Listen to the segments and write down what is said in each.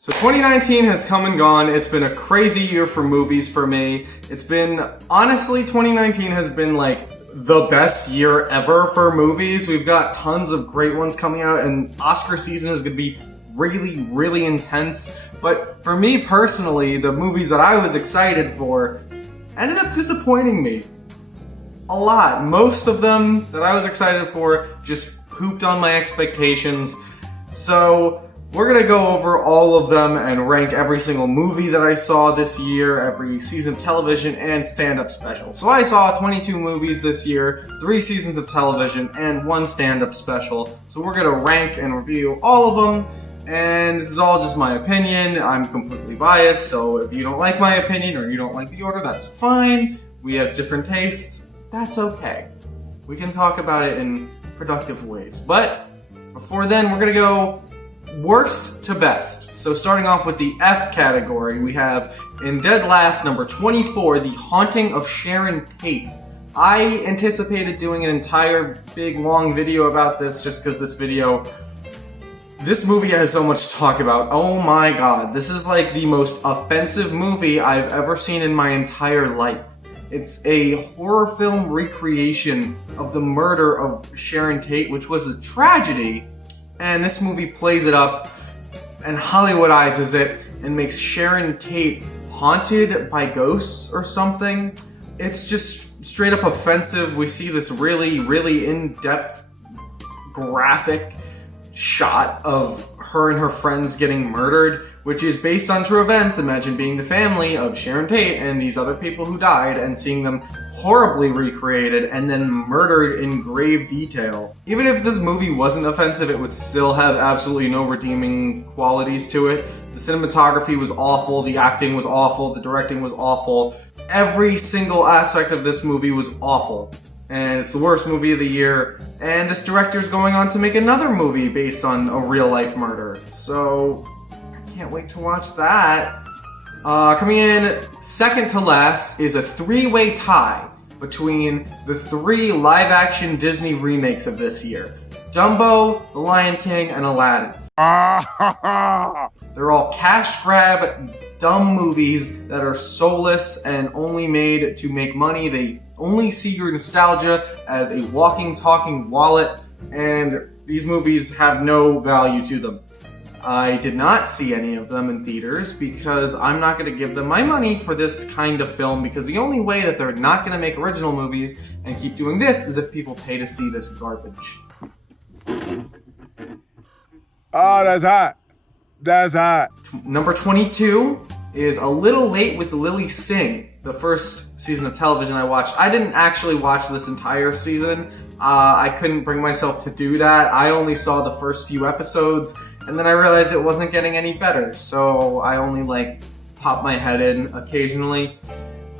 So 2019 has come and gone. It's been a crazy year for movies for me. Honestly, 2019 has been like the best year ever for movies. We've got tons of great ones coming out, and Oscar season is going to be really, really intense. But for me personally, the movies that I was excited for ended up disappointing me a lot. Most of them that I was excited for just pooped on my expectations. So we're going to go over all of them and rank every single movie that I saw this year, every season of television, and stand-up special. So I saw 22 movies this year, 3 seasons of television, and 1 stand-up special. So we're going to rank and review all of them, and this is all just my opinion. I'm completely biased, so if you don't like my opinion or you don't like the order, that's fine. We have different tastes. That's okay. We can talk about it in productive ways. But before then, we're going to go worst to best. So starting off with the F category, we have in dead last, number 24, The Haunting of Sharon Tate. I anticipated doing an entire big long video about this just because this movie has so much to talk about. Oh my god, this is like the most offensive movie I've ever seen in my entire life. It's a horror film recreation of the murder of Sharon Tate, which was a tragedy. And this movie plays it up and Hollywoodizes it and makes Sharon Tate haunted by ghosts or something. It's just straight up offensive. We see this really, really in-depth, graphic shot of her and her friends getting murdered, which is based on true events. Imagine being the family of Sharon Tate and these other people who died and seeing them horribly recreated and then murdered in grave detail. Even if this movie wasn't offensive, it would still have absolutely no redeeming qualities to it. The cinematography was awful, the acting was awful, the directing was awful. Every single aspect of this movie was awful. And it's the worst movie of the year, and this director's going on to make another movie based on a real-life murder. So I can't wait to watch that. Coming in second to last is a 3-way tie between the 3 live-action Disney remakes of this year: Dumbo, The Lion King, and Aladdin. They're all cash grab, dumb movies that are soulless and only made to make money. They only see your nostalgia as a walking, talking wallet, and these movies have no value to them. I did not see any of them in theaters because I'm not going to give them my money for this kind of film, because the only way that they're not going to make original movies and keep doing this is if people pay to see this garbage. Oh, that's hot. That's hot. Number 22 is A Little Late with Lily Singh, the first season of television I watched. I didn't actually watch this entire season. I couldn't bring myself to do that. I only saw the first few episodes, and then I realized it wasn't getting any better, so I only popped my head in occasionally.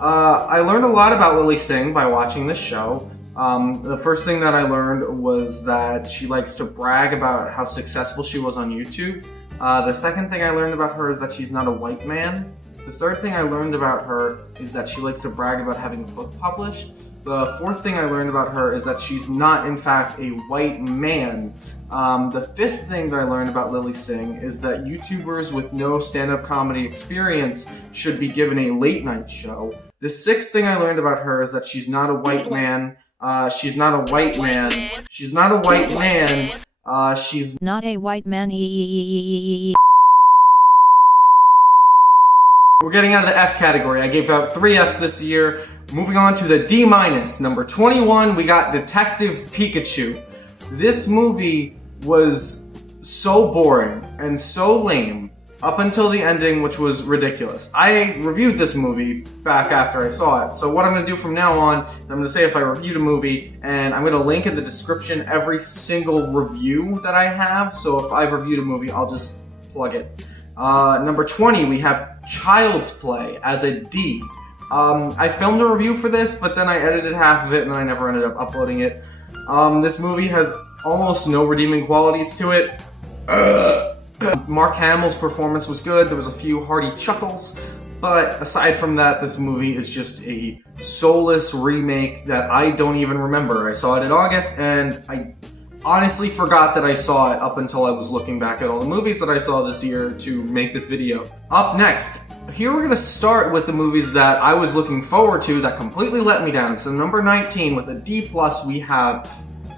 I learned a lot about Lily Singh by watching this show. The first thing that I learned was that she likes to brag about how successful she was on YouTube. The second thing I learned about her is that she's not a white man. The third thing I learned about her is that she likes to brag about having a book published. The fourth thing I learned about her is that she's not, in fact, a white man. The fifth thing that I learned about Lily Singh is that YouTubers with no stand-up comedy experience should be given a late-night show. The sixth thing I learned about her is that she's not a white man. She's not a white man. She's not a white man. She's not a white man. We're getting out of the F category. I gave out 3 Fs this year. Moving on to the D-. Number 21, we got Detective Pikachu. This movie was so boring and so lame up until the ending, which was ridiculous. I reviewed this movie back after I saw it. So what I'm going to do from now on is I'm going to say if I reviewed a movie, and I'm going to link in the description every single review that I have. So if I've reviewed a movie, I'll just plug it. Number 20, we have Child's Play as a D. I filmed a review for this, but then I edited half of it and I never ended up uploading it. This movie has almost no redeeming qualities to it. Mark Hamill's performance was good. There was a few hearty chuckles, but aside from that, this movie is just a soulless remake that I don't even remember. I saw it in August, and honestly forgot that I saw it up until I was looking back at all the movies that I saw this year to make this video. Up next, here we're gonna start with the movies that I was looking forward to that completely let me down. So number 19 with a D+, we have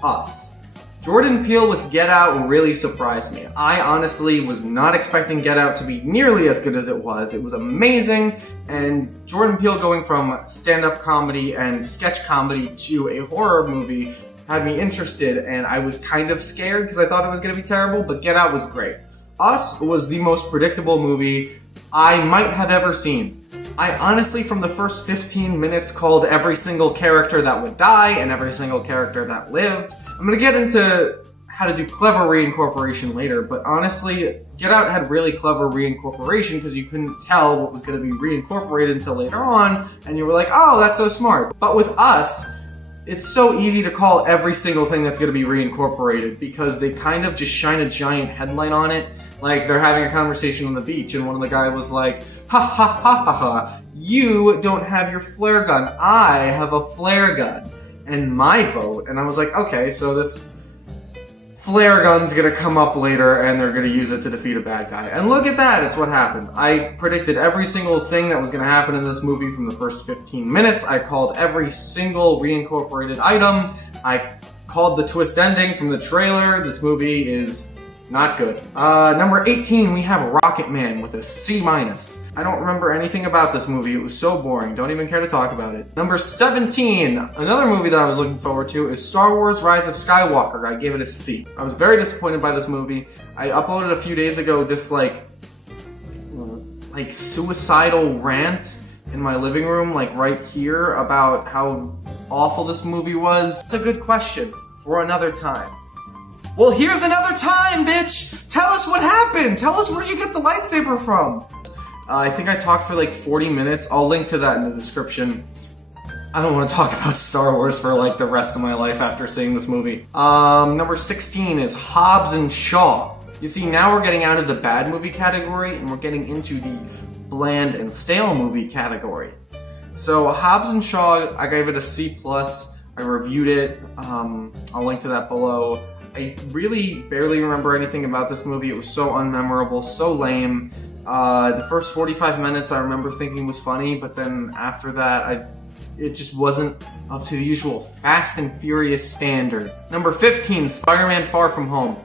Us. Jordan Peele with Get Out really surprised me. I honestly was not expecting Get Out to be nearly as good as it was. It was amazing, and Jordan Peele going from stand-up comedy and sketch comedy to a horror movie had me interested, and I was kind of scared because I thought it was going to be terrible, but Get Out was great. Us was the most predictable movie I might have ever seen. I honestly, from the first 15 minutes, called every single character that would die and every single character that lived. I'm gonna get into how to do clever reincorporation later, but honestly, Get Out had really clever reincorporation because you couldn't tell what was gonna be reincorporated until later on, and you were like, oh, that's so smart. But with Us, it's so easy to call every single thing that's going to be reincorporated because they kind of just shine a giant headlight on it. Like, they're having a conversation on the beach and one of the guys was like, ha ha ha ha ha, you don't have your flare gun, I have a flare gun in my boat. And I was like, okay, so this flare gun's gonna come up later and they're gonna use it to defeat a bad guy. And look at that, it's what happened. I predicted every single thing that was gonna happen in this movie from the first 15 minutes. I called every single reincorporated item. I called the twist ending from the trailer. This movie is not good. Number 18, we have Rocketman with a C-. I don't remember anything about this movie. It was so boring. Don't even care to talk about it. Number 17, another movie that I was looking forward to is Star Wars Rise of Skywalker. I gave it a C. I was very disappointed by this movie. I uploaded a few days ago this like suicidal rant in my living room, like right here, about how awful this movie was. It's a good question for another time. Well, here's another time, bitch! Tell us what happened! Tell us where'd you get the lightsaber from? I think I talked for like 40 minutes. I'll link to that in the description. I don't want to talk about Star Wars for like the rest of my life after seeing this movie. Number 16 is Hobbs and Shaw. You see, now we're getting out of the bad movie category and we're getting into the bland and stale movie category. So Hobbs and Shaw, I gave it a C+. I reviewed it. I'll link to that below. I really barely remember anything about this movie. It was so unmemorable, so lame. The first 45 minutes I remember thinking was funny, but then after that, it just wasn't up to the usual Fast and Furious standard. Number 15, Spider-Man Far From Home.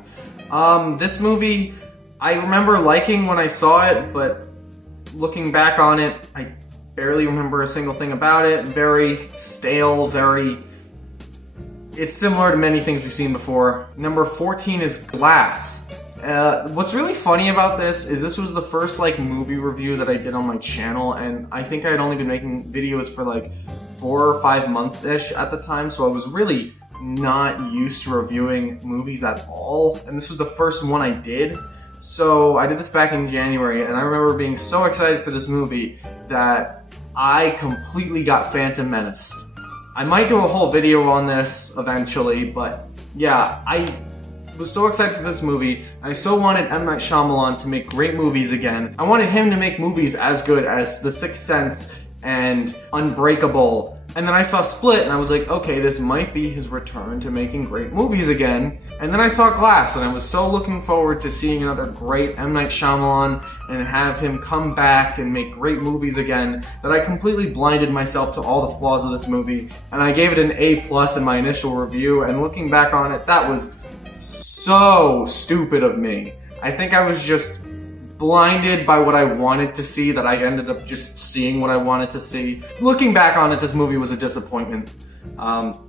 This movie, I remember liking when I saw it, but looking back on it, I barely remember a single thing about it. Very stale, it's similar to many things we've seen before. Number 14 is Glass. What's really funny about this was the first movie review that I did on my channel, and I think I had only been making videos for 4 or 5 months-ish at the time, so I was really not used to reviewing movies at all, and this was the first one I did. So I did this back in January, and I remember being so excited for this movie that I completely got Phantom Menaced. I might do a whole video on this eventually, but yeah, I was so excited for this movie. I so wanted M. Night Shyamalan to make great movies again. I wanted him to make movies as good as The Sixth Sense and Unbreakable. And then I saw Split, and I was like, okay, this might be his return to making great movies again. And then I saw Glass, and I was so looking forward to seeing another great M. Night Shyamalan and have him come back and make great movies again that I completely blinded myself to all the flaws of this movie. And I gave it an A+ in my initial review, and looking back on it, that was so stupid of me. I think I was just blinded by what I wanted to see, that I ended up just seeing what I wanted to see. Looking back on it, this movie was a disappointment.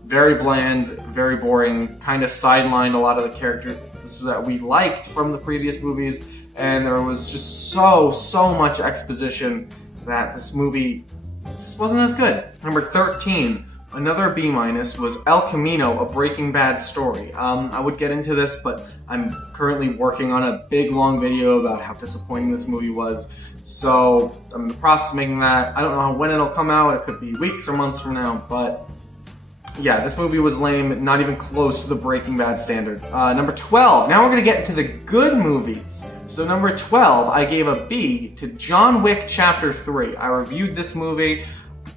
Very bland, very boring, kind of sidelined a lot of the characters that we liked from the previous movies, and there was just so much exposition that this movie just wasn't as good. Number 13, another B- was El Camino, A Breaking Bad Story. I would get into this, but I'm currently working on a big, long video about how disappointing this movie was. So I'm in the process of making that. I don't know when it'll come out. It could be weeks or months from now, but yeah, this movie was lame, not even close to the Breaking Bad standard. Number 12, now we're gonna get into the good movies. So number 12, I gave a B to John Wick Chapter 3. I reviewed this movie.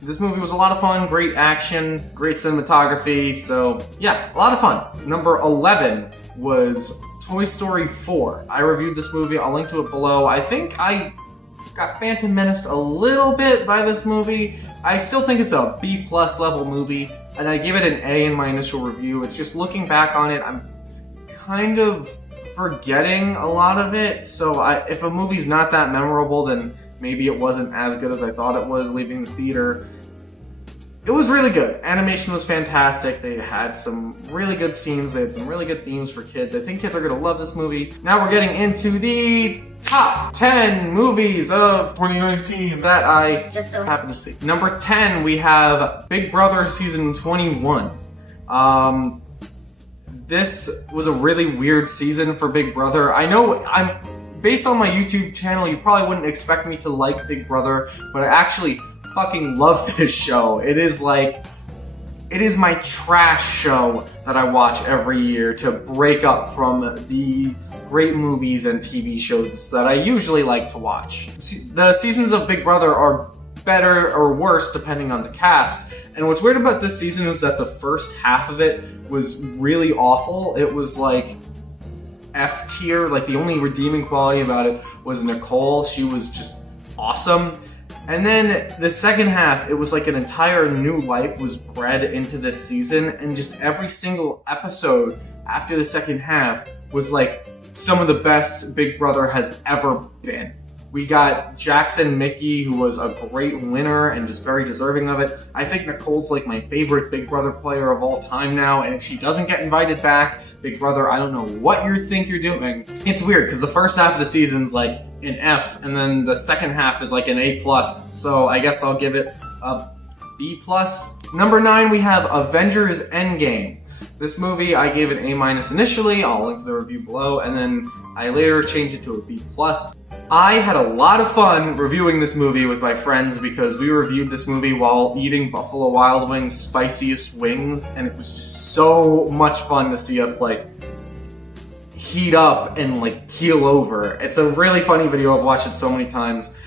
This movie was a lot of fun, great action, great cinematography, so yeah, a lot of fun. Number 11 was Toy Story 4. I reviewed this movie, I'll link to it below. I think I got Phantom Menaced a little bit by this movie. I still think it's a B+ level movie, and I gave it an A in my initial review. It's just looking back on it, I'm kind of forgetting a lot of it, so if a movie's not that memorable, then maybe it wasn't as good as I thought it was leaving the theater. It was really good. Animation was fantastic. They had some really good scenes. They had some really good themes for kids. I think kids are going to love this movie. Now we're getting into the top 10 movies of 2019 that I just so happen to see. Number 10, we have Big Brother Season 21. This was a really weird season for Big Brother. I know based on my YouTube channel, you probably wouldn't expect me to like Big Brother, but I actually fucking love this show. It is my trash show that I watch every year to break up from the great movies and TV shows that I usually like to watch. The seasons of Big Brother are better or worse depending on the cast. And what's weird about this season is that the first half of it was really awful. It was like F tier. Like the only redeeming quality about it was Nicole. She was just awesome. And then the second half, it was like an entire new life was bred into this season, and just every single episode after the second half was like some of the best Big Brother has ever been. We got Jackson Mickey, who was a great winner and just very deserving of it. I think Nicole's like my favorite Big Brother player of all time now, and if she doesn't get invited back, Big Brother, I don't know what you think you're doing. It's weird, because the first half of the season's like an F, and then the second half is like an A+, so I guess I'll give it a B+. Number 9, we have Avengers Endgame. This movie, I gave it A- initially, I'll link to the review below, and then I later changed it to a B+. I had a lot of fun reviewing this movie with my friends because we reviewed this movie while eating Buffalo Wild Wings' spiciest wings, and it was just so much fun to see us like heat up and like keel over. It's a really funny video. I've watched it so many times.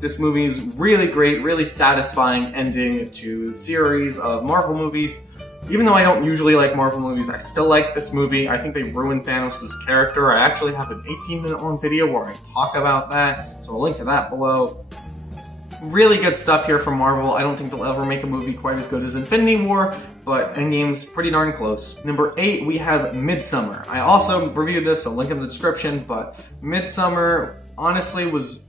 This movie is really great, really satisfying ending to the series of Marvel movies. Even though I don't usually like Marvel movies, I still like this movie. I think they ruined Thanos' character. I actually have an 18-minute long video where I talk about that, so I'll link to that below. Really good stuff here from Marvel. I don't think they'll ever make a movie quite as good as Infinity War, but Endgame's pretty darn close. Number 8, we have Midsommar. I also reviewed this, so link in the description, but Midsommar honestly was...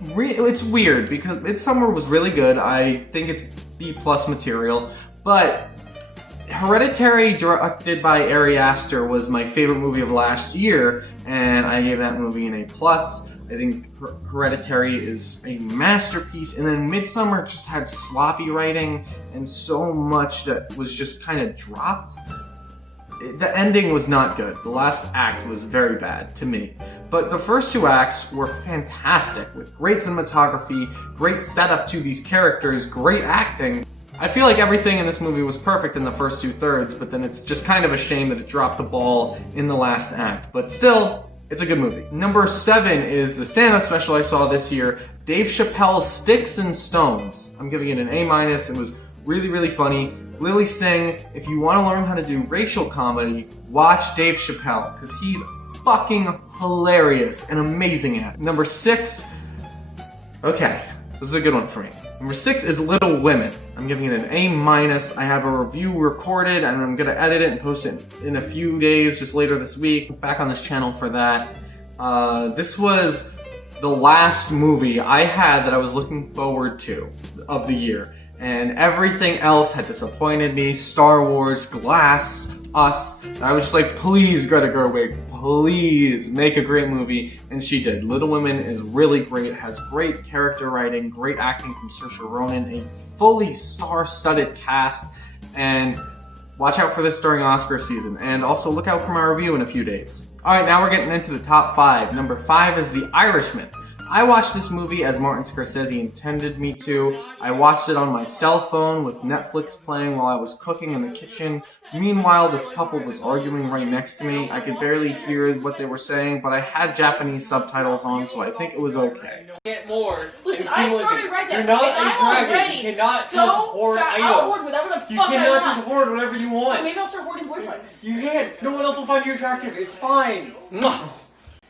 it's weird, because Midsommar was really good. I think it's B+ material, but Hereditary, directed by Ari Aster, was my favorite movie of last year, and I gave that movie an A+. I think Hereditary is a masterpiece, and then Midsommar just had sloppy writing and so much that was just kind of dropped. The ending was not good. The last act was very bad to me. But the first 2 acts were fantastic, with great cinematography, great setup to these characters, great acting. I feel like everything in this movie was perfect in the first 2/3, but then it's just kind of a shame that it dropped the ball in the last act. But still, it's a good movie. Number 7 is the stand-up special I saw this year, Dave Chappelle's Sticks and Stones. I'm giving it an A-. It was really, really funny. Lilly Singh, if you want to learn how to do racial comedy, watch Dave Chappelle, because he's fucking hilarious and amazing at it. Number 6, okay, this is a good one for me. Number 6 is Little Women. I'm giving it an A-. I have a review recorded, and I'm gonna edit it and post it in a few days, just later this week. Back on this channel for that. This was the last movie I had that I was looking forward to of the year, and everything else had disappointed me. Star Wars, Glass, Us. And I was just like, please, Greta Gerwig, please make a great movie. And she did. Little Women is really great, has great character writing, great acting from Saoirse Ronan, a fully star-studded cast, and watch out for this during Oscar season. And also look out for my review in a few days. Alright, now we're getting into the top 5. Number 5 is The Irishman. I watched this movie as Martin Scorsese intended me to. I watched it on my cell phone with Netflix playing while I was cooking in the kitchen. Meanwhile, this couple was arguing right next to me. I could barely hear what they were saying, but I had Japanese subtitles on, so I think it was okay. Get more. Listen, I started right there. You're not and a I'm dragon. already You cannot so just hoard fat. items. I'll hoard whatever the fuck You cannot I just want. hoard whatever you want. Maybe I'll start hoarding boyfriends. You can't. No one else will find you attractive. It's fine.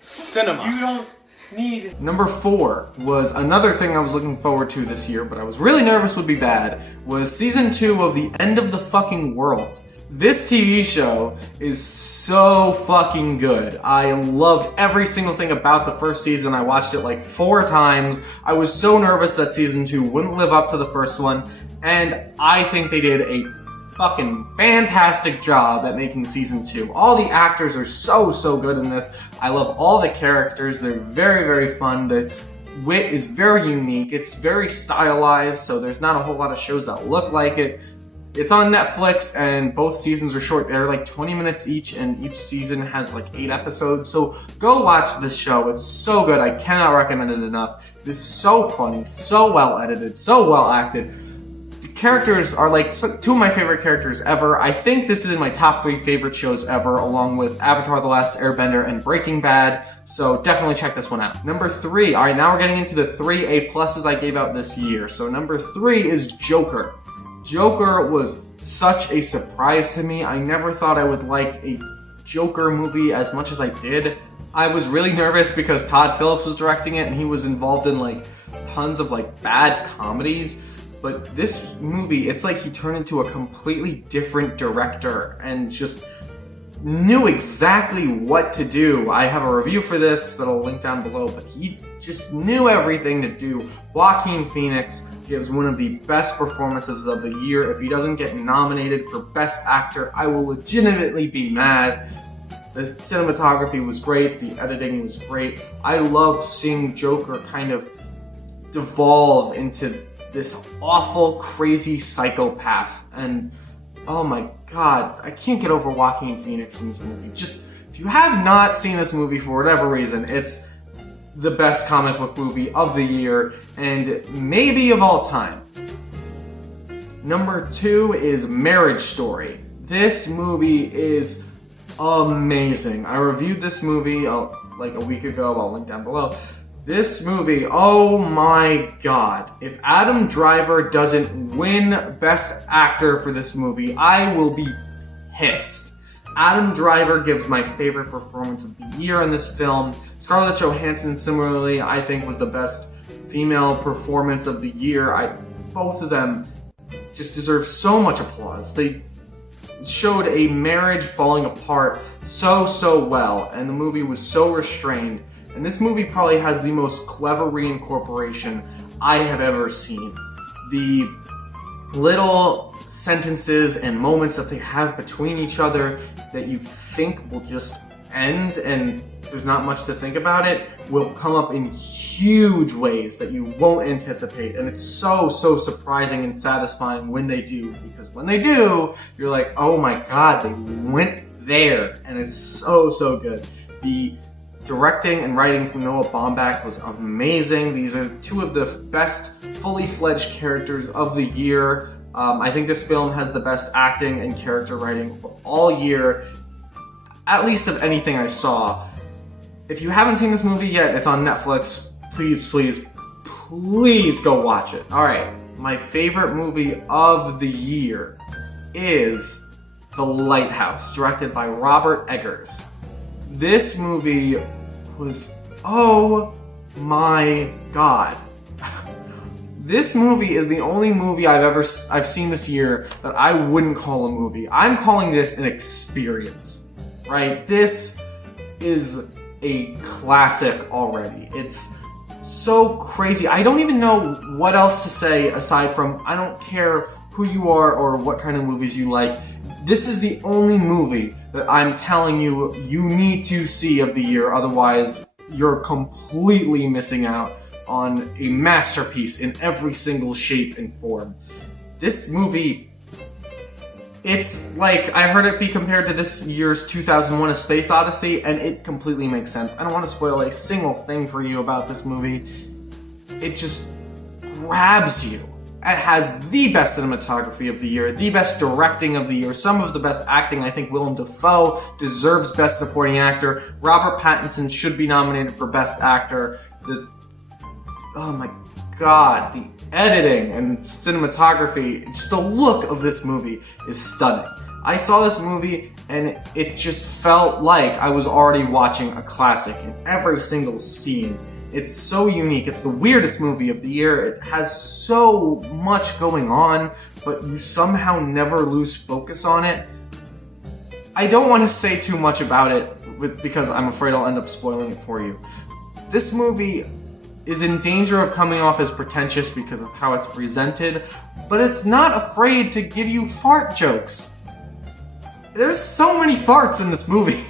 Cinema. You don't need. Number 4 was another thing I was looking forward to this year, but I was really nervous would be bad, was season 2 of The End of the Fucking World. This TV show is so fucking good. I loved every single thing about the first season. I watched it like 4 times. I was so nervous that season 2 wouldn't live up to the first one, and I think they did a fucking fantastic job at making season 2. All the actors are so good in this. I love all the characters. They're very fun. The wit is very unique. It's very stylized, so there's not a whole lot of shows that look like it. It's on Netflix, and both seasons are short. They're like 20 minutes each, and each season has like 8 episodes. So go watch this show. It's so good. I cannot recommend it enough. It's so funny, so well edited, so well acted. The characters are like 2 of my favorite characters ever. I think this is in my top 3 favorite shows ever, along with Avatar: The Last Airbender and Breaking Bad. So definitely check this one out. Number 3. All right, now we're getting into the 3 A+ I gave out this year. So number 3 is Joker. Joker was such a surprise to me. I never thought I would like a Joker movie as much as I did. I was really nervous because Todd Phillips was directing it and he was involved in like tons of like bad comedies. But this movie, it's like he turned into a completely different director and just knew exactly what to do. I have a review for this that'll link down below, but he just knew everything to do. Joaquin Phoenix gives one of the best performances of the year. If he doesn't get nominated for Best Actor, I will legitimately be mad. The cinematography was great, the editing was great. I loved seeing Joker kind of devolve into this awful, crazy psychopath. And oh my god, I can't get over Joaquin Phoenix in this movie. Just, if you have not seen this movie for whatever reason, it's the best comic book movie of the year, and maybe of all time. Number 2 is Marriage Story. This movie is amazing. I reviewed this movie like a week ago, I'll link down below. This movie, oh my god. If Adam Driver doesn't win Best Actor for this movie, I will be pissed. Adam Driver gives my favorite performance of the year in this film. Scarlett Johansson, similarly, I think was the best female performance of the year. Both of them just deserve so much applause. They showed a marriage falling apart so well, and the movie was so restrained. And this movie probably has the most clever reincorporation I have ever seen. The little sentences and moments that they have between each other that you think will just end and there's not much to think about it will come up in huge ways that you won't anticipate, and it's so surprising and satisfying when they do, because when they do, you're like, oh my god, they went there, and it's so good. The directing and writing from Noah Baumbach was amazing. These are 2 of the best fully fledged characters of the year. I think this film has the best acting and character writing of all year, at least of anything I saw. If you haven't seen this movie yet, it's on Netflix. Please go watch it. Alright, my favorite movie of the year is The Lighthouse, directed by Robert Eggers. This movie was, oh my god. This movie is the only movie I've seen this year that I wouldn't call a movie. I'm calling this an experience, right? This is a classic already. It's so crazy. I don't even know what else to say aside from I don't care who you are or what kind of movies you like. This is the only movie that I'm telling you you need to see of the year, otherwise you're completely missing out on a masterpiece in every single shape and form. This movie It's like, I heard it be compared to this year's 2001 A Space Odyssey, and it completely makes sense. I don't want to spoil a single thing for you about this movie. It just grabs you. It has the best cinematography of the year, the best directing of the year, some of the best acting. I think Willem Dafoe deserves Best Supporting Actor. Robert Pattinson should be nominated for Best Actor. Oh my god, the editing and cinematography, just the look of this movie is stunning. I saw this movie and it just felt like I was already watching a classic in every single scene. It's so unique. It's the weirdest movie of the year. It has so much going on, but you somehow never lose focus on it. I don't want to say too much about it because I'm afraid I'll end up spoiling it for you. This movie is in danger of coming off as pretentious because of how it's presented, but it's not afraid to give you fart jokes. There's so many farts in this movie.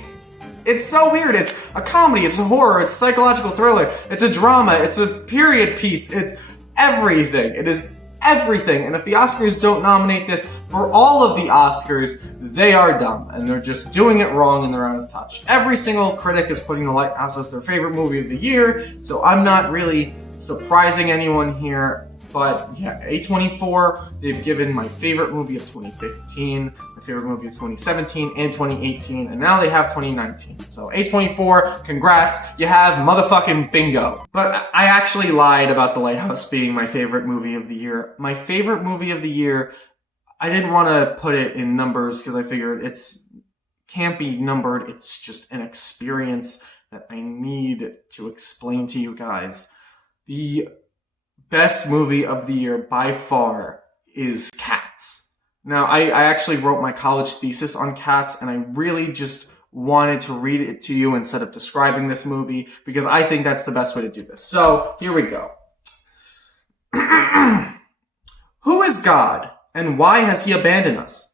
It's so weird. It's a comedy, it's a horror, it's a psychological thriller, it's a drama, it's a period piece, it's everything. It is everything. And if the Oscars don't nominate this for all of the Oscars, they are dumb. And they're just doing it wrong and they're out of touch. Every single critic is putting The Lighthouse as their favorite movie of the year, so I'm not really surprising anyone here. But yeah, A24, they've given my favorite movie of 2015, my favorite movie of 2017, and 2018, and now they have 2019. So A24, congrats, you have motherfucking bingo. But I actually lied about The Lighthouse being my favorite movie of the year. My favorite movie of the year, I didn't want to put it in numbers because I figured can't be numbered. It's just an experience that I need to explain to you guys. The best movie of the year by far is Cats. Now, I actually wrote my college thesis on Cats, and I really just wanted to read it to you instead of describing this movie, because I think that's the best way to do this. So, here we go. Who is God, and why has he abandoned us?